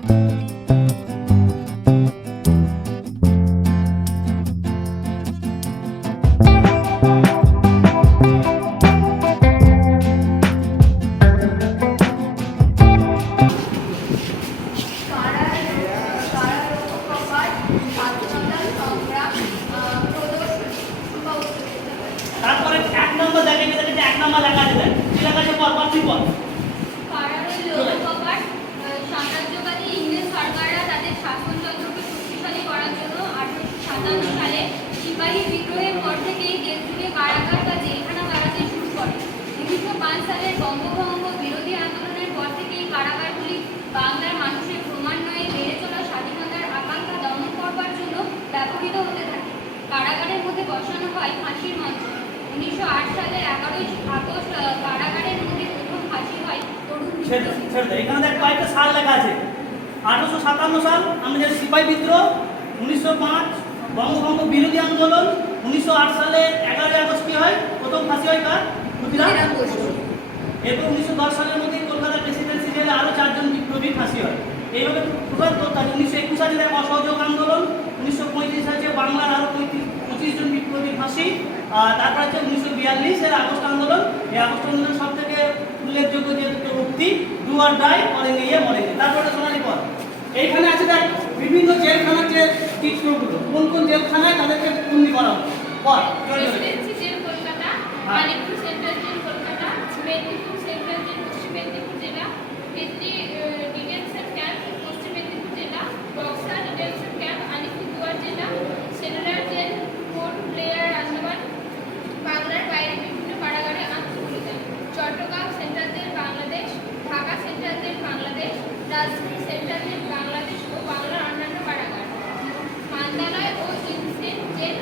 তারপরে ছেড়ে। এখানে দেখ কয়েকটা সাল লেখা আছে। আঠারোশো সাতান্ন সাল আমাদের সিপাহী বিদ্রোহ উনিশশো পাঁচ বঙ্গভঙ্গ বিরোধী আন্দোলন উনিশশো আট সালে এগারোই আগস্ট কি হয়? প্রথম ফাঁসি হয় কার? ক্ষুদিরাম বসু। এরপর উনিশশো দশ সালের মধ্যে কলকাতা প্রেসিডেন্সি জেলে আরও চারজন বিপ্লবী ফাঁসি হয়। এইভাবে টোটাল তো তার উনিশশো একুশ সালে অসহযোগ আন্দোলন উনিশশো পঁয়ত্রিশ আছে বাংলার আরও পঁয়ত্রিশ পঁচিশ জন বিপ্লবী ফাঁসি আর তারপর হচ্ছে উনিশশো বিয়াল্লিশের আগস্ট আন্দোলন। এই আগস্ট আন্দোলন সব থেকে উল্লেখযোগ্য যে দুটো ডু আর ডাই মরেঙ্গে ইয়ে মনে তারপরে সোনালি পথ এইখানে আছে দেখ, বিভিন্ন জেলখানার যে চিত্রগুলো কোন কোন জেলখানায় তাদেরকে বন্দি করা হতো পর। Presidency jail Kolkata. Alipur central jail Kolkata, Medinipur পশ্চিম মেদিনীপুর জেলা ডিটেনশন পশ্চিম মেদিনীপুর জেলা ডিটেনশন ক্যাম্প আলিপুরদুয়ার জেলা সেলুলার জেল পোর্ট ব্লেয়ার আন্দামান বাংলার বাইরে বিভিন্ন কারাগারে আত্মবলিদান Chattogram central jail Bangladesh central Bangladesh Rajshahi central Bangladesh ও বাংলার অন্যান্য কারাগার মান্দালয় ও ইনসেন্ট জেল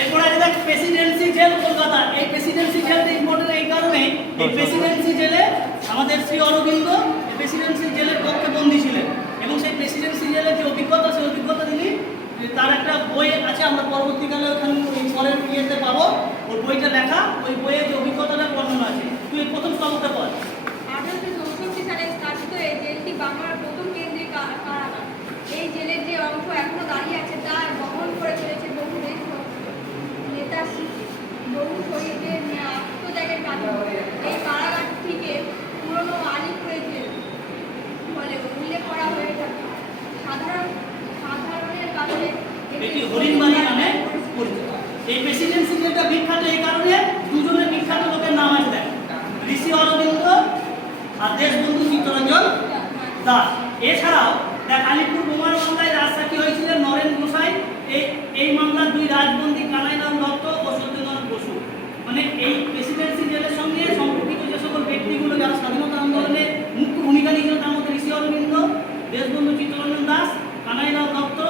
এরপর দেখ, প্রেসিডেন্সি জেল কলকাতা। এই প্রেসিডেন্সি জেলটা ইম্পর্টেন্ট এই কারণে এই প্রেসিডেন্সি জেলে আমাদের শ্রী অরবিন্দ প্রেসিডেন্সি জেলের পক্ষে বন্দী ছিলেন। এবং সেই প্রেসিডেন্সি জেলের যে অভিজ্ঞতা, সেই অভিজ্ঞতা তিনি তার একটা বই আছে, আমরা পরবর্তীকালে ওখানে, ওই পরের ইয়েতে পাবো। ওর বইটা লেখা, ওই বইয়ে যে অভিজ্ঞতাটা বর্ণনা আছে। তুই প্রথম স্তম্ভটা পড় আঠারোশো চৌষট্টি সালে স্থাপিত এই জেলটি বাংলার প্রথম কেন্দ্রীয় কারাগার। এই জেলের যে অংশ এখনও দাঁড়িয়ে আছে তা বহন করে চলেছে বহু দেশভক্ত নেতা বহু শহীদদের আত্মত্যাগের এই কারাগারটিকে পুরনো আলিপুরের জেল বলে উল্লেখ করা হয়ে থাকে। সাধারণ সাধারণের কাছে এটি হরিণবাড়ি নামে পরিচিত। এই প্রেসিডেন্সি জেলটা বিখ্যাত এই কারণে দুজনের বিখ্যাত লোকের নাম আছে দেখ ঋষি অরবিন্দ আর দেশবন্ধু চিত্তরঞ্জন দাস। এছাড়াও আলিপুর বোমার মামলায় রাজসাক্ষী হয়েছিলেন নরেন গোসাই। এই এই মামলার দুই রাজবন্দী কানাইরাম দত্ত ও সত্যেন্দ্রনাথ বসু। মানে এই প্রেসিডেন্সি জেলের সঙ্গে সম্পর্কিত যে সকল ব্যক্তিগুলো যারা স্বাধীনতা আন্দোলনে মুখ্য ভূমিকা নিয়েছিল, তার মধ্যে ঋষি অরবিন্দ, দেশবন্ধু চিত্তরঞ্জন দাস কানাইরাম দত্ত,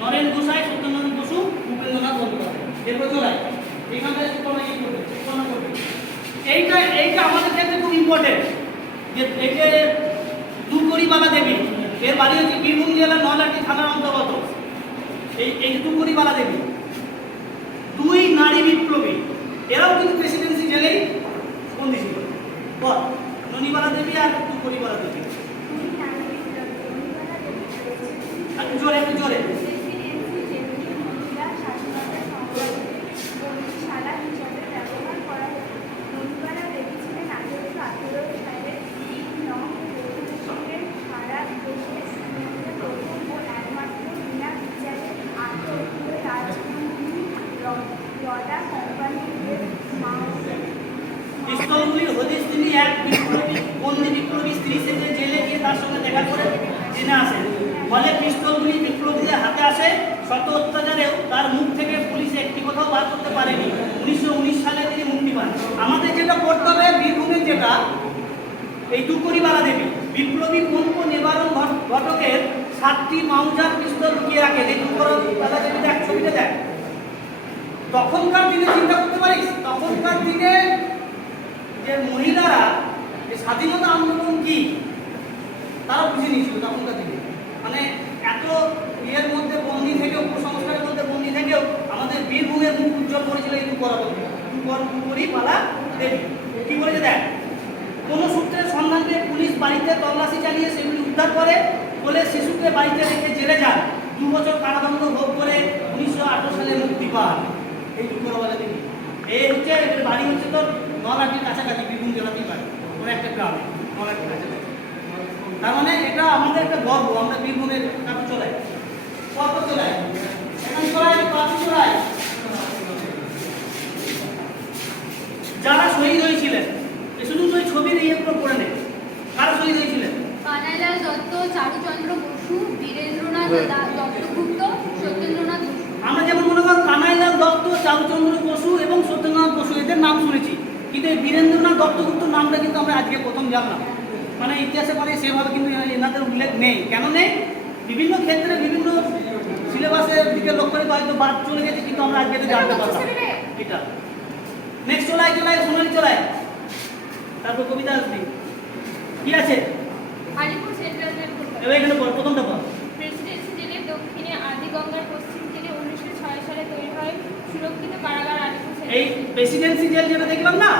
নরেন গোসাই, সত্যেন্দ্রনাথ বসু, উপেন্দ্রনাথ বন্দ্যোপাধ্যায়। এরপর চলে এইখানটায় এইটা এইটা আমাদের ক্ষেত্রে খুব ইম্পর্টেন্ট যে এই যে দুকড়িবালা দেবী এর বাড়ি হচ্ছে বীরভূম জেলার নলাটি থানার অন্তর্গত। এই এই দুপুরিবালা দেবী, দুই নারী বিপ্লবী, এরাও কিন্তু প্রেসিডেন্সি জেলেই বন্দী ছিল। বল, ননিবালা দেবী আর দুপুরিবালা দেবী একটু জোরে একটু জোরে পিস্তলগুলির হদিস তিনি এক বিপ্লবী বন্দি বিপ্লবী স্ত্রী সেজে জেলে গিয়ে তার সঙ্গে দেখা করে জেনে আসেন ফলে পিস্তলগুলি বিপ্লবীদের হাতে আসে। শত অত্যাচারেও তার মুখ থেকে পুলিশ একটি কথাও বার করতে পারেনি। উনিশশো উনিশ সালে তিনি মুক্তি পান। আমাদের যেটা করতে হবে, বীরভূমের যেটা, এই দুকড়িবালা দেবী, বিপ্লবী পঙ্ক নিবারণ ঘট- ঘটকের সাতটি মাউজার পিস্তল লুকিয়ে রাখেন এই দুকড়িবালা দেবী দেখ ছবিটা দেখ। তখনকার দিনে চিন্তা করতে পারিস? তখনকার দিনে যে মহিলারা, যে স্বাধীনতা আন্দোলন কি, তারা বুঝে নিয়েছিল তখনকার দিনে। মানে এত ইয়ের মধ্যে বন্দি থেকেও, কুসংস্কারের মধ্যে বন্দি থেকেও আমাদের বীরভূমের মুখ উজ্জ্বল করেছিল এই দুপরি পালা দেবী। কি বলেছে দেখ? কোনো সূত্রের সন্ধান পেয়ে পুলিশ বাড়িতে তল্লাশি চালিয়ে সেগুলি উদ্ধার করে, বলে শিশুকে বাড়িতে রেখে জেলে যান দু বছর কারাদণ্ড ভোগ করে উনিশশো আঠারো সালে মুক্তি পান এই করে বলে দেখি এই হচ্ছে বাড়ি হচ্ছে তোর নলাটির কাছাকাছি, বীরভূম জেলাতেই বাড়ি। কোনো একটা গ্রামে নলাটির কাছাকাছি। তার মানে এটা আমাদের একটা গর্ব আমরা বীরভূমের কাপড় চলাই কত চলাই এখন চলাই কত চলাই যারা শহীদ হয়েছিলেন এ শুধু ওই ছবির ইয়ে করে নেই। কারা শহীদ হয়েছিলেন? কানাইলাল দত্ত চারুচন্দ্র বসু বীরেন্দ্রনাথ দা- দত্তগুপ্ত সত্যেন্দ্রনাথ আমরা যেমন মনে করেন কানাইলাল দত্ত চারুচন্দ্র বসু এবং সত্যেন্দ্রনাথ বসু এদের নাম শুনেছি। কিন্তু এই বীরেন্দ্রনাথ দত্তগুপ্ত নামটা কিন্তু আমরা আজকে প্রথম জানলাম। মানে ইতিহাসে মানে সেভাবে কিন্তু এনাদের উল্লেখ নেই। কেন নেই বিভিন্ন ক্ষেত্রে বিভিন্ন সিলেবাসের দিকে লক্ষ্য করে হয়তো বাদ চলে গেছে কিন্তু আমরা আজকে জানতে পারলাম। এটা। নেক্সট চলাই চলাই সোনালি চলাই তারপর কবিতা আসবি। কি আছে? এবার এখানে পড় প্রথমটা পড়। প্রেসিডেন্সি জেলের দক্ষিণে আদিগঙ্গার পশ্চিম তীরে উনিশশো ছয় সালে তৈরি হয় সুরক্ষিত কারাগার আলিপুর এই প্রেসিডেন্সি জেল যেটা দেখলাম না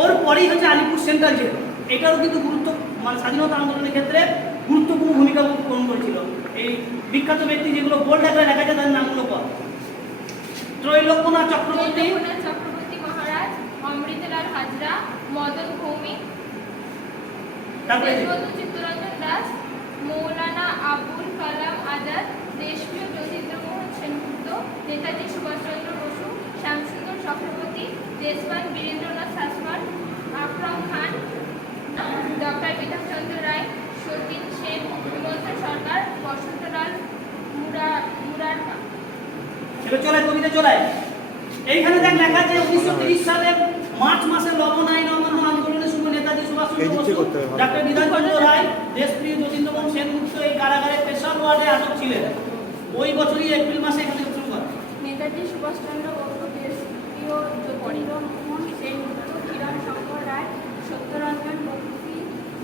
ওর পরেই হচ্ছে আলিপুর সেন্ট্রাল জেল। এটারও কিন্তু গুরুত্ব মানে স্বাধীনতা আন্দোলনের ক্ষেত্রে গুরুত্বপূর্ণ ভূমিকা গ্রহণ করেছিল। এই বিখ্যাত ব্যক্তি যেগুলো বোল্ড আকারে লেখা যায় তাদের নামগুলো ত্রৈলোক্যনাথ চক্রবর্তী। চক্রবর্তী মহারাজ অমৃতলাল হাজরা মদন ভৌমিক তারপরে চিত্তরঞ্জন দাস মৌলানা আবুল কালাম আজাদ দেশপ্রিয় জ্যোতির্মোহন সেনগুপ্ত নেতাজি সুভাষচন্দ্র বসু শ্যামসুন্দর চক্রবর্তী দেশপাল বীরেন্দ্রনাথ শাসমান আকরম খান ডক্টর বিধানচন্দ্র রায় সতীন সেন হিমন্ত সরকার বসন্তলাল মুরা মুরারকা। চলে কবিতা চলায় এইখানে দেখ লেখা আছে উনিশশো তিরিশ সালে মার্চ মাসে লবণ আইন অমান্য আন্দোলনের সময় নেতাজি বসু ডাক্তার বিধানচন্দ্র রায় দেশপ্রিয় যতীন্দ্রমোহন সেনগুপ্ত এই কারাগারে স্পেশাল ওয়ার্ডে আটক ছিলেন। ওই বছরই এপ্রিল মাসে এখানে শুরু করে নেতাজি সুভাষচন্দ্র বসু দেশপ্রিয় জ্যোতির্মোহন সেনগুপ্ত কিরণ শঙ্কর রায় সত্যরঞ্জন বক্সি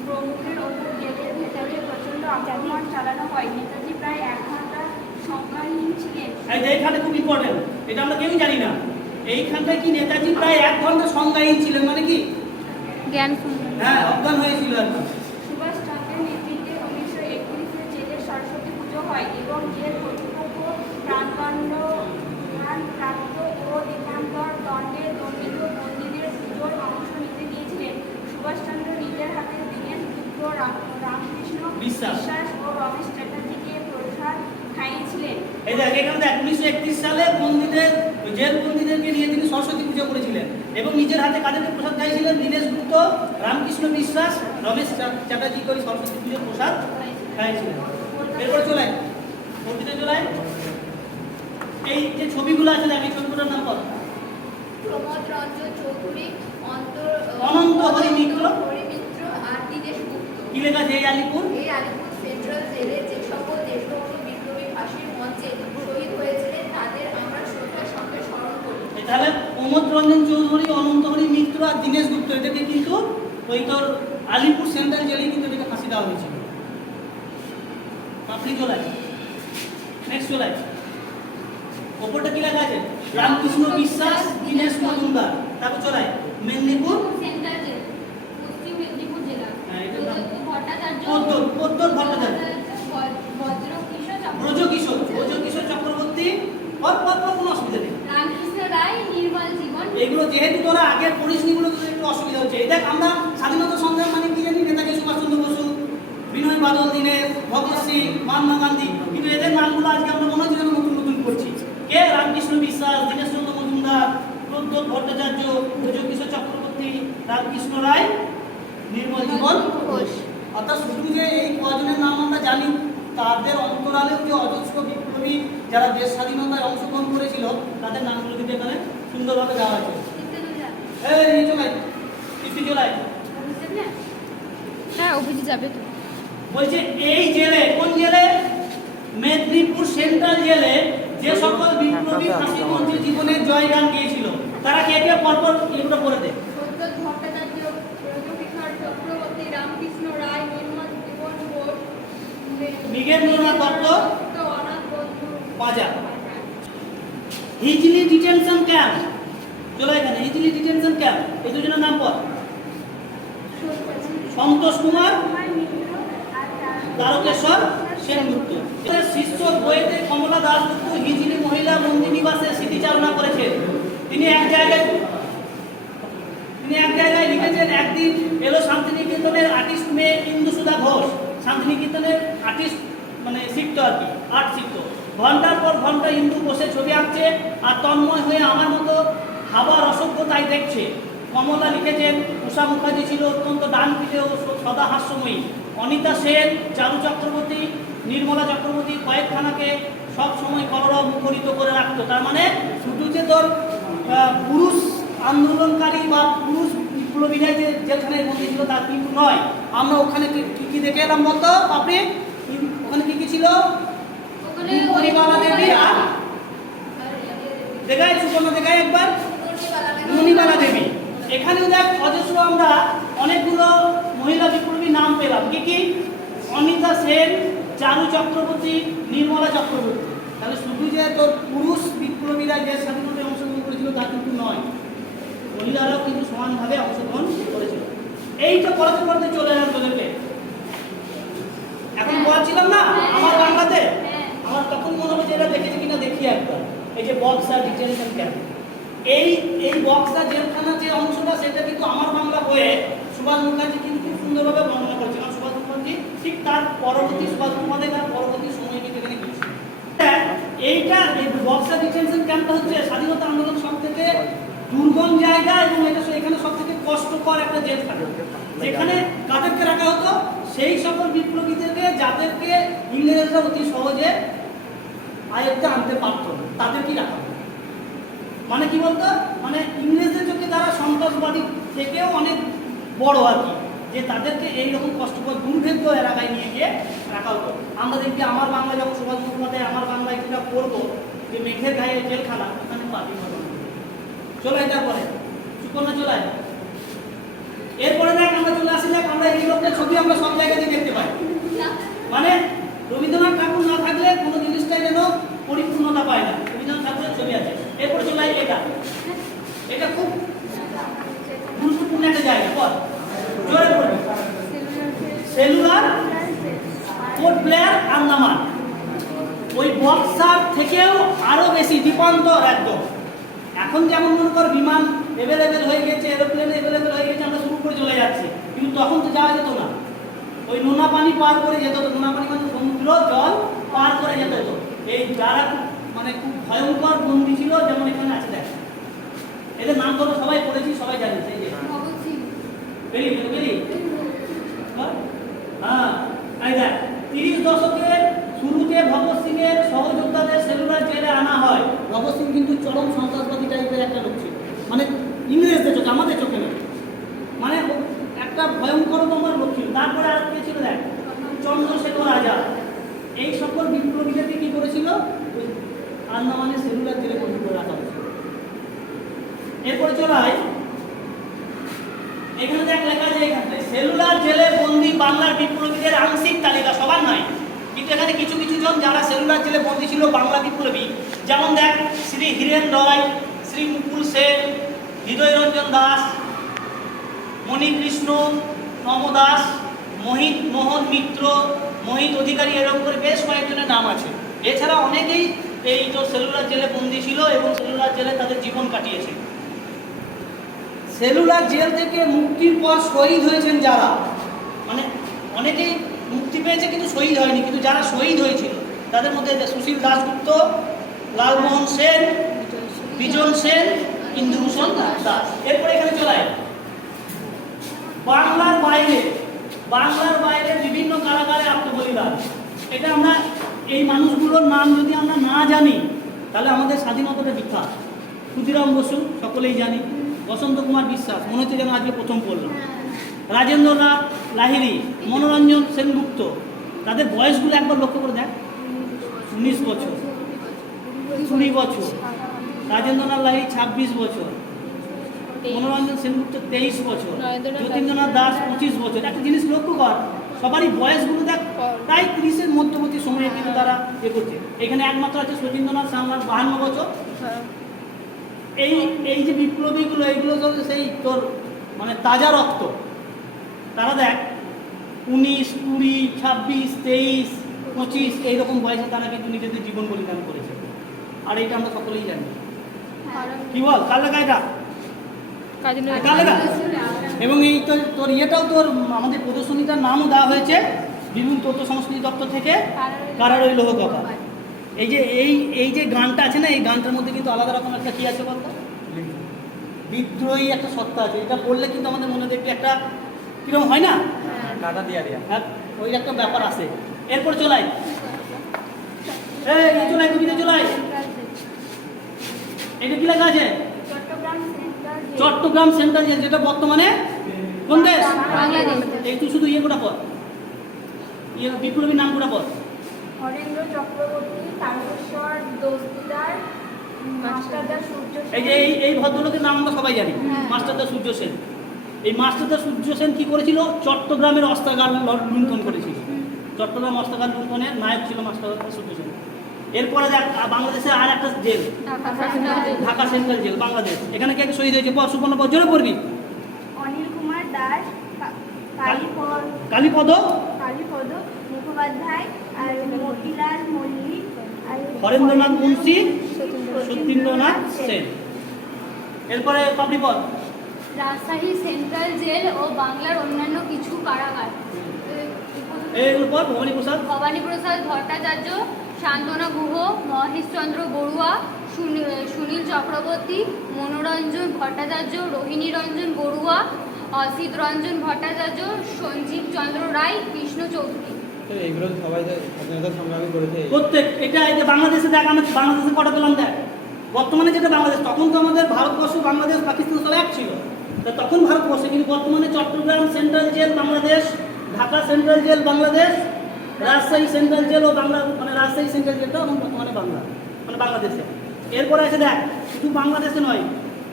প্রমুখের ওপর জেলের ভেতরে প্রচণ্ড আক্রমণ চালানো হয় নেতাজি প্রায় এক ঘণ্টা সংখ্যাহীন ছিলেন এই যে এইখানে খুব ইম্পর্টেন্ট এটা আমরা কেউই জানি না। এইখানটায় কি নেতাজি প্রায় এক ঘণ্টা সংজ্ঞাহীন ছিলেন মানে কি? জ্ঞান হ্যাঁ অজ্ঞান হয়েছিল একদম সুভাষ চন্দ্রের নেতৃত্বে উনিশশো একত্রিশে জেলের সরস্বতী পুজো হয় এবং জেল কর্তৃপক্ষ প্রাণদণ্ড প্রাপ্ত ও দীপান্তর দণ্ডে দণ্ডিত বন্দীদের পুজোর অংশ নিতে গিয়েছিলেন সুভাষচন্দ্র নিজের হাতে দীনেশ গুপ্ত রাম- রামকৃষ্ণ বিশ্বাস। বিশ্বাস ও রমেশ চ্যাটার্জিকে প্রসাদ খাইয়েছিলেন এই দেখ এখানে দেখ উনিশশো একত্রিশ সালে বন্দীদের জেল বন্দীদেরকে নিয়ে তিনি সরস্বতী পুজো করেছিলেন এবং নিজের হাতে কাদেরকে প্রসাদ খাইয়েছিলেন দীনেশ গুপ্ত রামকৃষ্ণ বিশ্বাস রমেশ চ্যাটার্জি করে সরস্বতী পুজোর প্রসাদ খাইয়েছিলেন এরপরে চলে কবিতা চলে এই যে ছবিগুলো আছে এই ছবিগুলোর নাম বল প্রমোদ রঞ্জন চৌধুরী অন্তর অনন্ত হরি মিত্র। আর দীনেশ গুপ্ত। কি লেখা আছে এই আলিপুর? এই আলিপুর সেন্ট্রাল জেলে যে সকল দেশভক্ত বিপ্লবী ফাঁসির মঞ্চে শহীদ হয়েছিলেন তাদের আমরা শ্রদ্ধার সঙ্গে স্মরণ করি এই তাহলে প্রমোদ রঞ্জন চৌধুরী অনন্ত হরি মিত্র আর দীনেশ গুপ্ত এদেরকে কিন্তু ওই তোর আলিপুর সেন্ট্রাল জেলেই কিন্তু এদেরকে ফাঁসি দেওয়া হয়েছিল। পাপড়ি চলে নেক্সট চলে ওপরটা কি লেখা আছে? রামকৃষ্ণ বিশ্বাস দীনেশ মজুমদার। তারপর চলাই। মেদিনীপুর? Central jail. পশ্চিম মেদিনীপুর জেলা। পদ্মর পদ্মর ভট্টাচার্য। বজ- বজ্রকিশোর চক্রবর্তী, কোনো অসুবিধা নেই রামকৃষ্ণ রায় নির্মল জীবন এগুলো যেহেতু তোরা আগের তোদের একটু অসুবিধা হচ্ছে। এই দেখ, আমরা স্বাধীনতা সংগ্রাম মানে কি জানি? নেতাজি সুভাষচন্দ্র বসু, বিনয় বাদল, দীনেশ, ভগৎ সিং, মহাত্মা গান্ধী। কিন্তু এদের নামগুলো আজকে আমরা মনে হচ্ছে নতুন নতুন করছি। কে? রামকৃষ্ণ বিশ্বাস দীনেশ চন্দ্র মজুমদার প্রদ্যোৎ ভট্টাচার্য ব্রজকিশোর চক্রবর্তী, রামকৃষ্ণ রায়, নির্মল জীবন ঘোষ। অর্থাৎ শুধু যে এই কজনের নাম আমরা জানি, তাদের অন্তরালেও যে অজস্র বিপ্লবী যারা দেশ স্বাধীনতায় অংশগ্রহণ করেছিল তাদের নামগুলো কিন্তু এখানে সুন্দরভাবে দেওয়া আছে এই হ্যাঁ অভিজিৎ যাবে তো। বলছে এই জেলে কোন জেলে? মেদিনীপুর সেন্ট্রাল জেলে যে সকল বিপ্লবী ফাঁসি মঞ্চে জীবনের জয়গান গিয়েছিল তারা কে কে? পরপর এগুলো করে দেয় চক্রবর্তী রামকৃষ্ণ রায় নির্মল জীবন ঘোষ মৃগেন্দ্রনাথ দত্ত বাজার। হিজলি ডিটেনশন ক্যাম্প চলে এখানে হিজলি ডিটেনশন ক্যাম্প এই দুজনের নাম পর সন্তোষ কুমার দ্বারকেশ্বর সেনগুপ্ত। শিষ্য বইতে কমলা দাসগুপ্ত হিজলি মহিলা মন্দির নিবাসে স্মৃতিচারণা করেছেন। তিনি এক জায়গায় তিনি এক জায়গায় লিখেছেন, একদিন এলো শান্তিনিকেতনের আর্টিস্ট মেয়ে ইন্দুসুধা ঘোষ। শান্তিনিকেতনের আর্টিস্ট মানে শিখতো আর কি, আর্ট শিখতো ঘণ্টার পর ঘণ্টা ইন্দু বসে ছবি আঁকছে আর তন্ময় হয়ে আমার মতো খাবার অসভ্য তাই দেখছে। কমলা লিখেছেন, উষা মুখার্জি ছিল অত্যন্ত ডান পিঠে ও সদা হাস্যময়ী। অনিতা সেন, চারু চক্রবর্তী, নির্মলা চক্রবর্তী কয়েকখানাকে সব সময় কলরব মুখরিত করে রাখতো। তার মানে শুধু যে তোর পুরুষ আন্দোলনকারী বা পুরুষ বিপ্লবীরা যে যেখানে বন্দী ছিল তার কিন্তু নয়। আমরা ওখানে কি- কি দেখে এলাম বলতো? আপনি? ওখানে কি কি ছিল? মণিবালা দেবী আর? দেখায় সুপর্ণা দেখায় একবার। মণিবালা দেবী এখানেও দেখ, অজস্র আমরা অনেকগুলো মহিলা বিপ্লবী নাম পেলাম। কি কি? অনিতা সেন চারু চক্রবর্তী, নির্মলা চক্রবর্তী। তাহলে শুধু যে তোর পুরুষ বিপ্লবীরা যে স্বাধীনতায় অংশগ্রহণ করেছিল, তা কিন্তু নয়। মহিলারাও কিন্তু সমানভাবে অংশগ্রহণ করেছিল। এইটা পড়াতে পড়াতে চলে এলাম তোদেরকে। এখন বলছিলাম না, আমার বাংলাতে। আমার তখন মনে হবে যে এটা দেখেছি কিনা দেখি একবার। এই যে বক্সা ডিটেনশন ক্যাম্প এই এই বক্সা জেলখানা যে অংশটা, সেটা কিন্তু আমার বাংলা হয়ে সুভাষ মুখার্জি কিন্তু খুব সুন্দরভাবে বর্ণনা করেছে। কারণ সুভাষ মুখার্জি ঠিক তার পরবর্তী, সুভাষ মুখোপাধ্যায় তার পরবর্তী সময় কিন্তু এখানে গিয়েছে এইটা, এই বক্সা ডিটেনশন ক্যাম্পটা হচ্ছে স্বাধীনতা আন্দোলন সব থেকে দুর্গম জায়গা এবং এটা এখানে সব থেকে কষ্টকর একটা জেলখানা। যেখানে কাদেরকে রাখা হতো সেই সকল বিপ্লবীদেরকে, যাদেরকে ইংরেজরা অতি সহজে আয়ত্তে আনতে পারতো না তাদেরকেই রাখা মানে কি বলতো? মানে ইংরেজদের চোখে তারা সন্ত্রাসবাদী থেকেও অনেক বড় আর কি যে তাদেরকে এইরকম কষ্টকর দুর্ভেদ্য এলাকায় নিয়ে গিয়ে রাখা হতো আমরা দেখি আমার বাংলা যখন সুভাষ মুখোপাধ্যায় আমার বাংলায় যেটা পড়ব যে মেঘের গায়ে জেলখানা ওখানে পাবি চলে তারপরে সুকন্যা চলে এরপরে দেখ আমরা চলে আসি দেখ আমরা এই লোকটা ছবি আমরা সব জায়গাতেই দেখতে পাই। মানে রবীন্দ্রনাথ ঠাকুর না থাকলে কোনো জিনিসটাই যেন পরিপূর্ণতা পায় না। রবীন্দ্রনাথ ঠাকুরের ছবি আছে। এরপরে চলে এটা। এটা খুব গুরুত্বপূর্ণ একটা জায়গা। বল। জোরে পড়বি সেলুলার পোর্ট প্লেয়ার আন্দামান ওই বক্সার থেকেও আরও বেশি দ্বীপান্তর একদম। এখন যেমন মনে কর বিমান এভেলেবেল হয়ে গেছে এরোপ্লেন এভেলেবেল হয়ে গেছে, আমরা শুরু করে চলে যাচ্ছি। কিন্তু তখন তো যাওয়া যেত না। ওই নোনা পানি পার করে যেত নোনা পানি মানে সমুদ্র জল পার করে যেত হতো। এই যারা মানে খুব ভয়ঙ্কর বন্দি ছিল, যেমন এখানে আছে, দেখ। এদের নাম ধরো সবাই পড়েছি সবাই জানে এই যে ভগৎ সিং বেরি বেরি হ্যাঁ এই দেখ তিরিশ দশকের শুরুতে ভগৎ সিং এর সহযোদ্ধাদের সেলুলার জেলে আনা হয় ভগৎ সিং কিন্তু চরম সন্ত্রাসবাদী টাইপের একটা লোক ছিল মানে ইংরেজদের চোখে আমাদের চোখে না মানে ও একটা ভয়ঙ্করতম লোক ছিল তারপরে আর কে ছিল দেখ চন্দ্রশেখর আজাদ এই সকল বিপ্লবীদেরকে কি করেছিল ওই আন্দামানের সেলুলার জেলে বন্দি করে রাখা হয়েছিল এরপরে চলে আয় এখানে দেখ লেখা আছে এখানে সেলুলার জেলে বন্দি বাংলার বিপ্লবীদের আংশিক তালিকা সবার নয় কিন্তু এখানে কিছু কিছু জন যারা সেলুলার জেলে বন্দি ছিল বাংলা বিপ্লবী যেমন দেখ শ্রী হীরেন রয় শ্রী মুকুল সেন হৃদয় রঞ্জন দাস, মণিকৃষ্ণ, নমদাস, মোহিত মোহন মিত্র, মোহিত অধিকারী এরকম করে বেশ কয়েকজনের নাম আছে। এছাড়া অনেকেই এই তো সেলুলার জেলে বন্দি ছিল এবং সেলুলার জেলে তাদের জীবন কাটিয়েছে। সেলুলার জেল থেকে মুক্তির পর শহীদ হয়েছেন যারা। মানে অনেকেই মুক্তি পেয়েছে কিন্তু শহীদ হয়নি, কিন্তু যারা শহীদ হয়েছিল, তাদের মধ্যে সুশীল দাসগুপ্ত লালমোহন সেন, বিজন সেন ইন্দুভূষণ দাস এরপরে এখানে চলে। বাংলার বাইরে বাংলার বাইরে বিভিন্ন কারাগারে আত্মবলিদান। এটা আমরা, এই মানুষগুলোর নাম যদি আমরা না জানি, তাহলে আমাদের স্বাধীনতাটা বৃথা ক্ষুদিরাম বসু, সকলেই জানি। বসন্ত কুমার বিশ্বাস, মনে হচ্ছে যেন আজকে প্রথম পড়লাম। রাজেন্দ্রনাথ লাহিড়ী, মনোরঞ্জন সেনগুপ্ত, তাদের বয়সগুলো একবার লক্ষ্য করে দেখ। উনিশ বছর। কুড়ি বছর। রাজেন্দ্রনাথ লাহিড়ী ছাব্বিশ বছর মনোরঞ্জন সেনগুপ্ত তেইশ বছর যতীন্দ্রনাথ দাস পঁচিশ বছর। একটা জিনিস লক্ষ্য কর সবারই বয়সগুলো দেখ প্রায় তিরিশের মধ্যবর্তী সময়ে কিন্তু তারা এ করছে। এখানে একমাত্র আছে সতীন্দ্রনাথ সামলার বাহান্ন বছর। এই এই যে বিপ্লবীগুলো এইগুলো তো সেই তোর মানে তাজা রক্ত। তারা দেখ উনিশ কুড়ি ছাব্বিশ তেইশ পঁচিশ এইরকম বয়সে তারা কিন্তু নিজেদের জীবন বলিদান করেছে। আর এইটা আমরা সকলেই জানি। কি বল কার লেখা এটা? কার লেখা? এবং এই তোর তোর ইয়েটাও তোর আমাদের প্রদর্শনীটার নামও দেওয়া হয়েছে বিভিন্ন তথ্য সংস্কৃতি দপ্তর থেকে কারার ওই লোহ কথা এই যে এই এই যে গানটা আছে না এই গানটার মধ্যে কিন্তু আলাদা রকম একটা কি আছে বলতো? বিদ্রোহী একটা সত্তা আছে এটা পড়লে কিন্তু আমাদের মনে দেখবে একটা কীরকম হয় না? কাটা দিয়া দিয়া। হ্যাঁ, ওই একটা ব্যাপার আছে। এরপর চলাই। এই চলাই কবিতা চলাই। এটা কি লেখা আছে? চট্টগ্রাম জেল। যেটা বর্তমানে কোন দেশ? বাংলাদেশ। এই তুই শুধু ইয়ে কোটা পর ইয়ে বিপ্লবীর নাম কোটা পর হরেন্দ্র চক্রবর্তী তারকেশ্বর দোস্তিদার এই যে এই এই ভদ্রলোকের নাম আমরা সবাই জানি হ্যাঁ। মাস্টারদা সূর্য সেন। এই মাস্টারদা সূর্য সেন কি করেছিল? চট্টগ্রামের অস্ত্রাগার ল- লুণ্ঠন করেছিল। চট্টগ্রাম অস্ত্রাগার লুণ্ঠনের নায়ক ছিল মাস্টারদা সূর্য সেন। এরপরে বাংলাদেশে আর একটা jail. Dhaka central jail Bangladesh. এখানে কে কে শহীদ হয়েছে? পর সুপর্ণ পর জোরে পড়বি অনিল কুমার দাস কালীপদ। কালীপদ? কালীপদ মুখোপাধ্যায় আর মতিলাল মল্লিক আর হরেন্দ্রনাথ মুন্সি সত্যেন্দ্রনাথ সেন। এরপরে পদ রাজশাহী সেন্ট্রাল জেল ও বাংলার অন্যান্য কিছু কারাগার। এইগুলো পর ভবানী প্রসাদ ভবানী প্রসাদ ভট্টাচার্য শান্তনা গুহ মহেশচন্দ্র বড়ুয়া সুনি- সুনীল চক্রবর্তী মনোরঞ্জন ভট্টাচার্য রোহিণী রঞ্জন বড়ুয়া অসিত রঞ্জন ভট্টাচার্য সঞ্জীব চন্দ্র রায় কৃষ্ণ চৌধুরী। এইগুলো সবাই স্বাধীনতা সংগ্রামী করেছে। প্রত্যেক এটা এই যে বাংলাদেশে দেখ আমরা বাংলাদেশে কটা পেলাম দেখ। বর্তমানে যেটা বাংলাদেশ তখন তো আমাদের ভারতবর্ষ বাংলাদেশ পাকিস্তান সব এক ছিল। তা তখন ভারতবর্ষে কিন্তু বর্তমানে Chattogram central jail Bangladesh Dhaka central jail Bangladesh Rajshahi central jail ও বাংলা মানে রাজশাহী সেন্ট্রাল জেলটা এবং বর্তমানে বাংলা মানে বাংলাদেশে। এরপরে আছে দেখ, শুধু বাংলাদেশে নয়,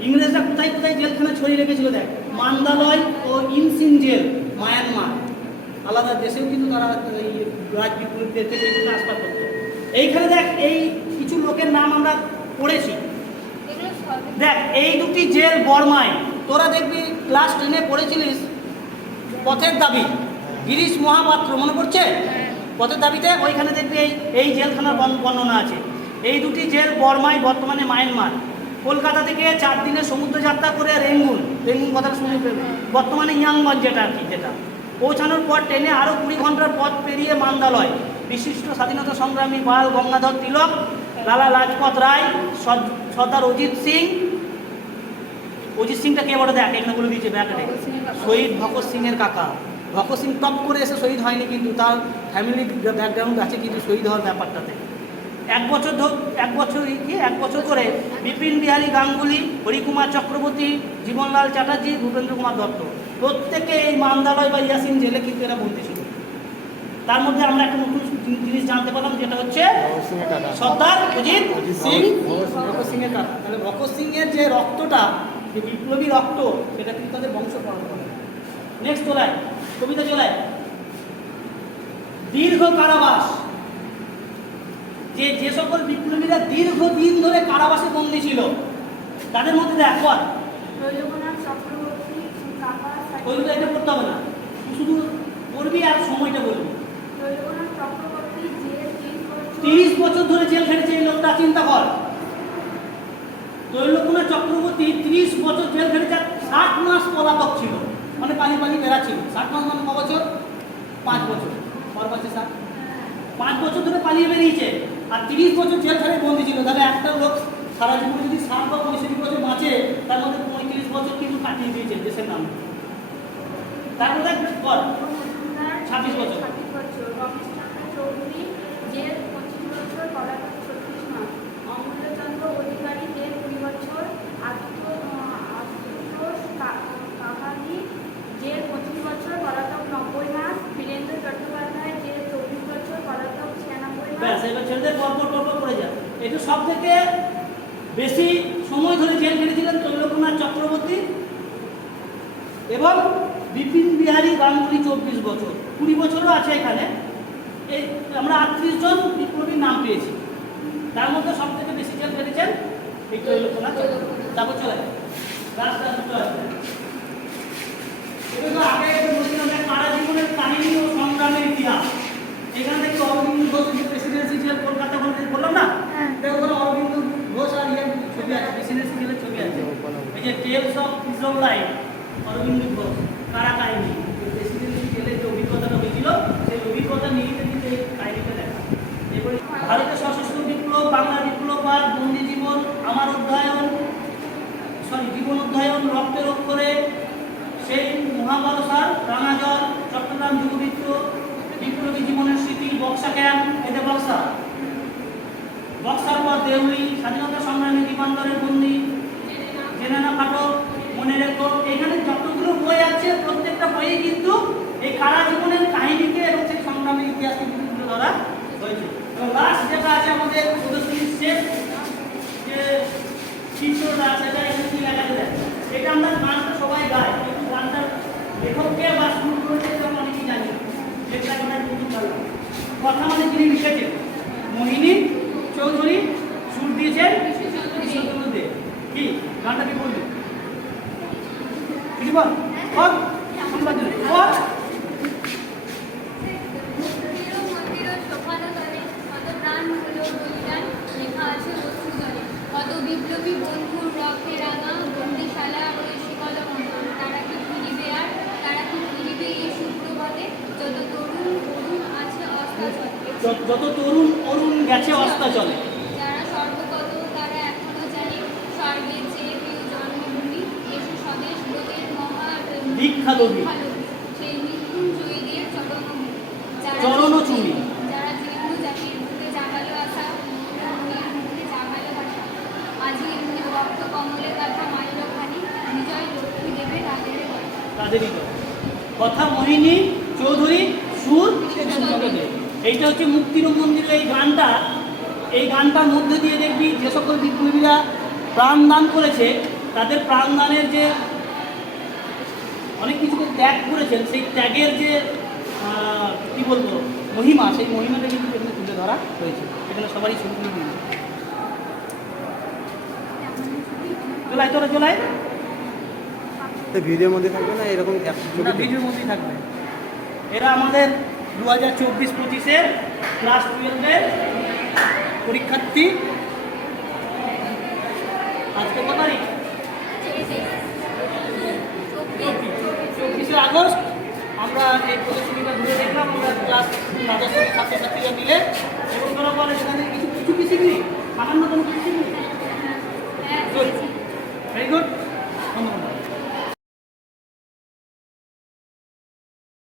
ইংরেজরা কোথায় কোথায় জেলখানা ছড়িয়ে রেখেছিল দেখ, মান্দালয় ও ইনসিন জেল, মায়ানমার। আলাদা দেশেও কিন্তু তারা এই রাজ বিপ্লবীদের থেকে ট্রান্সফার করতো। এইখানে দেখ, এই কিছু লোকের নাম আমরা পড়েছি। দেখ, এই দুটি জেল বর্মায়। তোরা দেখবি, ক্লাস টেনে পড়েছিলিস, পথের দাবি। গিরিশ মহাপাত্র, মনে পড়ছে? পথের দাবিতে ওইখানে দেখবি এই এই জেলখানার বর্ণ- বর্ণনা আছে। এই দুটি জেল বর্মায় বর্তমানে মায়ানমার। কলকাতা থেকে চার দিনের সমুদ্র যাত্রা করে রেঙ্গুন। রেঙ্গুন কথা শুনে বর্তমানে ইয়াংগঞ্জ যেটা আর কি যেটা। পৌঁছানোর পর ট্রেনে আরও কুড়ি ঘণ্টার পথ পেরিয়ে মান্দালয়। বিশিষ্ট স্বাধীনতা সংগ্রামী বাল গঙ্গাধর তিলক, লালা লাজপত রায়, সর- সর্দার অজিত সিং। অজিত সিংটা কে বলে দেখ, এখানে বলে দিয়েছে ব্যাকেটে শহীদ ভগৎ সিংয়ের কাকা। ভগৎ সিং টপ করে এসে শহীদ হয়নি কিন্তু তার ফ্যামিলি ব্যাকগ্রাউন্ড আছে কিন্তু শহীদ হওয়ার ব্যাপারটাতে। এক বছর ধর এক বছর কি? এক বছর করে বিপিন বিহারী গাঙ্গুলি হরিকুমার চক্রবর্তী জীবনলাল চ্যাটার্জি ভূপেন্দ্র কুমার দত্ত। প্রত্যেকে এই মান্দালয় বা ইয়াসিন জেলে কিন্তু এরা বন্দী ছিল। তার মধ্যে আমরা একটা নতুন জিনিস জানতে পারলাম যেটা হচ্ছে সর্দার অজিত সিং। ভগৎ সিং এর তাহলে ভগৎ সিং এর যে রক্তটা যে বিপ্লবী রক্ত সেটা কিন্তু তাদের বংশ পরম্পরা। নেক্সট চলায় কবিতা চলায় দীর্ঘ কারাবাস। যে যে সকল বিপ্লবীরা দীর্ঘদিন ধরে কারাবাসে বন্দী ছিল তাদের মধ্যে দেখ বল ওইগুলো এটা করতে হবে না। শুধু পড়বি আর সময়টা বলবি। তিরিশ বছর ধরে জেল খেটেছে এই লোকটা চিন্তা কর। তৈলকুমার চক্রবর্তী তিরিশ বছর জেল খেটেছে ষাট মাস পলাতক ছিল। মানে পানি পালি বেড়াচ্ছিল। ষাট মাস মানে ক বছর? পাঁচ বছর। পর বছর ষাট। পাঁচ বছর ধরে পালিয়ে বেরিয়েছে। আর তিরিশ বছর জেল খেটে বন্দি ছিল। তাহলে একটা লোক সারা জীবন যদি ষাট বা পঁয়ষট্টি বছর বাঁচে, তার মধ্যে পঁয়ত্রিশ বছর কিন্তু কাটিয়ে দিয়েছে দেশের নাম। তারপরে দেখ ছাব্বিশ বছর। জেল পঁচিশ বছর কিন্তু সব থেকে বেশি সময় ধরে জেল কেটেছিলেন ত্রৈলোকনাথ চক্রবর্তী এবং বিপিন বিহারী গাঙ্গুলি চব্বিশ বছর। কুড়ি বছরও আছে এখানে। এই আমরা আটত্রিশ জন বিপ্লবীর নাম পেয়েছি। তার মধ্যে সব থেকে বেশি জেল কেটেছেন এই ত্রৈলোকনাথ তারপর চলে আগে বলছিলাম মানে কারা জীবনের কাহিনী ও সংগ্রামের ইতিহাস। এখান থেকে অরবিন্দ ঘোষ প্রেসিডেন্সি জেল কলকাতা বললাম না? ওখানে অরবিন্দ ঘোষ আর ইয়ে ছবি আছে বিসিনেস গেলে ছবি আছে। এই যে tales of prison life Aurobindo Ghosh, কারা কাহিনী? প্রেসিডেন্সি গেলে যে অভিজ্ঞতাটা হয়েছিল, সেই অভিজ্ঞতা নিয়ে কিন্তু এই কাহিনীটা দেখা এরপরে ভারতের সশস্ত্র বিপ্লব, বাংলা বিপ্লব আর বন্দি জীবন, আমার অধ্যয়ন সরি জীবন অধ্যয়ন রক্তের অক্ষরে, সেই মহাবারসার রাঙাজল চট্টগ্রাম যুবমিত্র বিপ্লবী জীবনের স্মৃতি, বক্সা ক্যাম্প, এতে বক্সা। বক্সার পর দেউলি, স্বাধীনতা সংগ্রামী বিমানদরের বন্দি জেনে না ফাটক মনে রেখো, এখানে যতগুলো বই আছে, প্রত্যেকটা বইয়ে কিন্তু এই কারা জীবনের কাহিনীকে এবং সেই সংগ্রামের ইতিহাসকে কিন্তু তুলে ধরা হয়েছে এবং লাস্ট যেটা আছে আমাদের প্রদর্শনীর শেষ, যে চিত্রটা, সেটা এখানে লেখা দেখো। এটা আমরা গানটা সবাই গাই, কিন্তু গানটার লেখককে বা শুরু করেছে অনেকেই জানি। যেটা আমরা কথা মানে যিনি লিখেছেন চৌধুরী, সুর দিয়েছেন ঈশ্বরচন্দ্র দে কি? গানটা কি বলবি কিছু বল। শুনবার জন্য। কত বিপ্লবী বন্ধুর রক্তে রাঙা বন্দিশালা ওই শিকল তারা কি ফিরিবে আর তারা কি ফিরিবে এই সুপ্রভাতে যত তরুণ তরুণ আছে অস্তাচলে যত- তরুণ অরুণ গেছে অস্তাচলে যারা সর্বগত তারা এখনও জানে স্বর্গের চেয়ে প্রিয় জন্মভূমি এসে স্বদেশ বোধের মহা দীক্ষা লবি। সেই মৃত্যুঞ্জয়ীদের চরণভূমি। যারা চরণচুমি। যারা জীর্ণ জাতির বুকে জাগালো আশা মনের মুখে জাগালো ভাষা। আজি এমনি রক্ত কমলে গাথা মাইল খানি বিজয় লক্ষ্মী দেবে তাদের তাদেরই কথা মোহিনী চৌধুরী এইটা হচ্ছে মুক্তির মন্দিরের এই গানটা। এই গানটার মধ্যে দিয়ে দেখবি যে সকল বিপ্লবীরা প্রাণদান করেছে তাদের প্রাণদানের যে অনেক কিছুকে ত্যাগ করেছেন সেই ত্যাগের যে কি বলব মহিমা সেই মহিমাটা কিন্তু এখানে তুলে ধরা হয়েছে। এখানে সবারই দিয়েছে। চলাই তোরা চলাই ভিডিওর মধ্যে থাকবে না? এরকম ভিডিওর মধ্যেই থাকবে। এরা আমাদের দু হাজার চব্বিশ পঁচিশের ক্লাস টুয়েলভের পরীক্ষার্থী। আজকে কত তারিখ? চব্বিশে আগস্ট। আমরা এই প্রদর্শনীটা ঘুরে দেখলাম, আমরা ক্লাস ছাত্রছাত্রীরা মিলে। এবং তোরা বলে সেখানে কিছু কিছু কি? শিখলি সামান্য কোনো কিছু